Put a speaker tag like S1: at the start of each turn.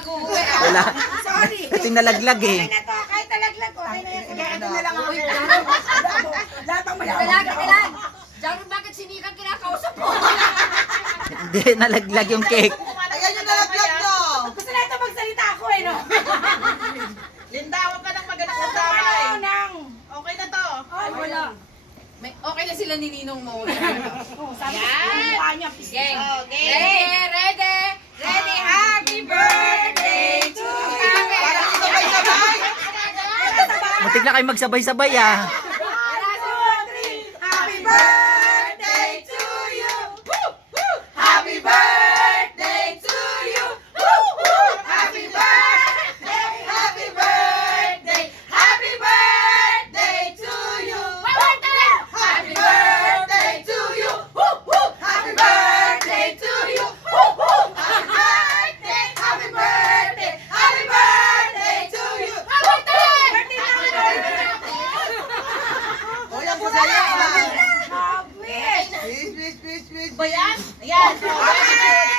S1: mag-uwi.
S2: Wala.
S3: Sorry.
S2: Ito yung nalaglag eh.
S3: Okay na to, kahit talaglag ko. Okay na yan. Kaya ito na lang ako. Lahat ng
S1: Dalag,
S3: mayaman.
S1: dalag. Jaron, bakit sinikang kinakausap mo?
S2: Hindi, nalaglag yung cake.
S4: Ayan yung nalaglag no.
S3: Gusto na ito magsalita ako eh, no?
S4: Linda, huwag ka nang maganak ng
S3: Ano,
S4: damay.
S3: nang?
S4: Okay na to.
S3: Ay, wala.
S1: May, okay na sila ni Ninong mo.
S3: Oh, sabi ko, mukha niya,
S1: Gang.
S4: Okay.
S1: Ready,
S2: Muntik na kayo magsabay-sabay ah.
S4: Masaya. Please, please, please, please.
S1: Ba yan? Ayan.